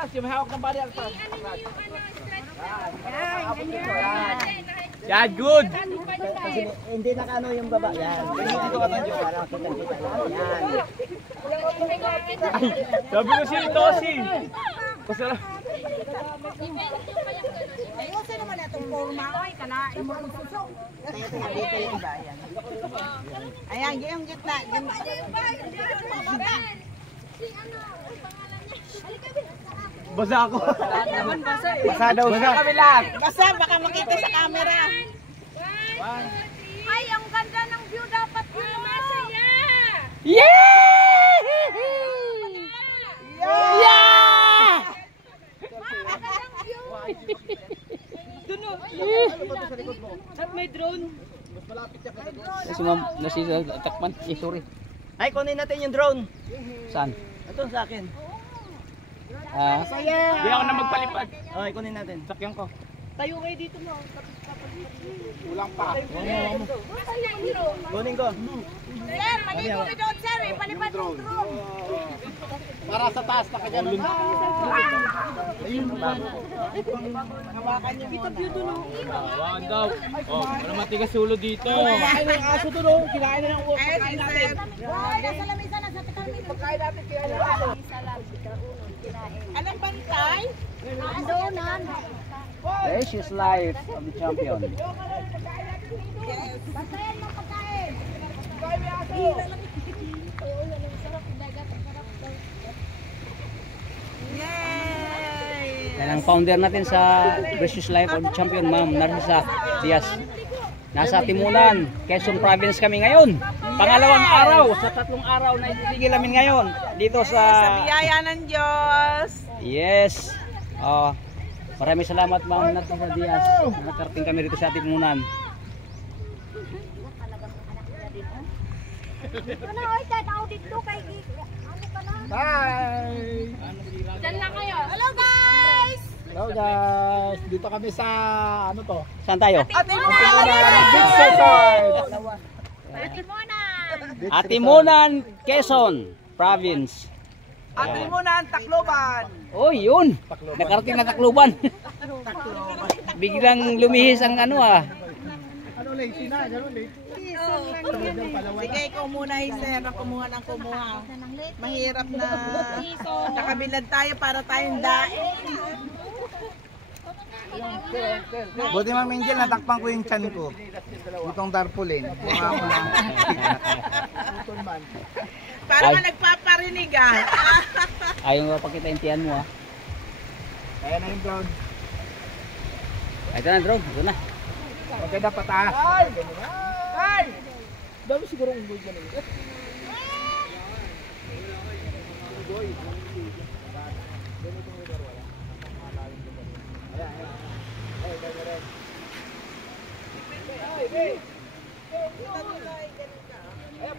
atras, yung may hawak ng bali atras. Yan, good. Kasi hindi nakano yung baba. Yan. Dito ka tayo. Para kita-kita lang. Yan. Sabi ko si Tosi. Pasara. Ayusin naman itong forma. Ay, kanain mo ang susok. Dito yung bayan. Ayan, yung gitna. Basa ako. Basa daw siya. Basta, baka makita sa camera. Ay, ang ganda ng view dapat yun. Masaya! Yeah! Si ma'am, nasi takman. Sorry. Ay, kunin natin yung drone. Saan? Ito sa akin. Hindi ako na magpalipad. Okay, kunin natin. Sakyan ko. Tayo kayo dito mo. Kulang pa. Kunin ko. Sir, maligo ka doon, sir. Palipad yung drone. Para sa taas na kanya. Hawakan niyo muna. Wag daw. Oh, para matigas ulo dito. Kinain ng aso doon, oh. Kinain na ng ulo. Kinain natin. Ay, nasa lamisa na sa takalmin. Pagkain natin, kinain natin. Anong bantay? Andonan. Precious life of the champion. Yes. Bantayan mo pagkain. Yay! Yan ang founder natin sa Precious Life of the Champion, Ma'am Narcisa Diaz. Nasa Timunan, Quezon Province kami ngayon. Pangalawang araw, sa 3 araw na itigil namin ngayon. Dito Sa sa... biyaya ng Diyos. Yes. Maraming salamat, Ma'am Narcisa Diaz. Nakarating kami dito sa Timunan. Ano, oy, tao dito kay ano ka na? Bye! Diyan lang kayo. Hello guys! Hello guys! Dito kami sa ano to? Saan tayo? Big Side! Atimunan, Quezon Province. Atimunan, Tacloban. Oh, yun. Nakarating na Tacloban. Biglang lumihis ang ano ah. Ano late na? Ano late? Sige, ikaw muna, sir. Kumuha ng kumuha. Mahirap na nakabilad tayo para tayong daing. Buti Ma'am Angel, natakpan ko yung chan ko. Itong tarpaulin. Para ka nagpaparinig ah. Ayaw nga pakita yung tiyan mo ah. Kaya na yung drone. Ito na drone, ito na. Maganda pataas. Ay! Ay! Dami siguro unggoy ganun.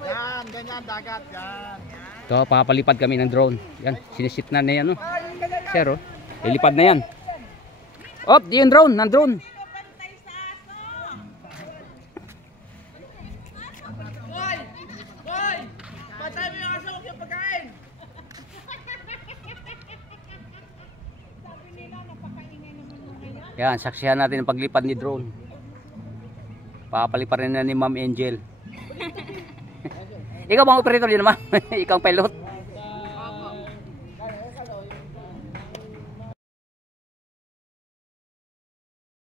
Yan, ganyan dagat yan. Ito, papalipad kami ng drone. Yan, sinisit na yan, no? Sir, oh. Ilipad na yan. Op, di yung drone, ng drone. Yan, saksihan natin ang paglipad ni drone. Papalipad rin na ni Ma'am Angel. Ikaw bang operator din naman? Ikaw ang pilot.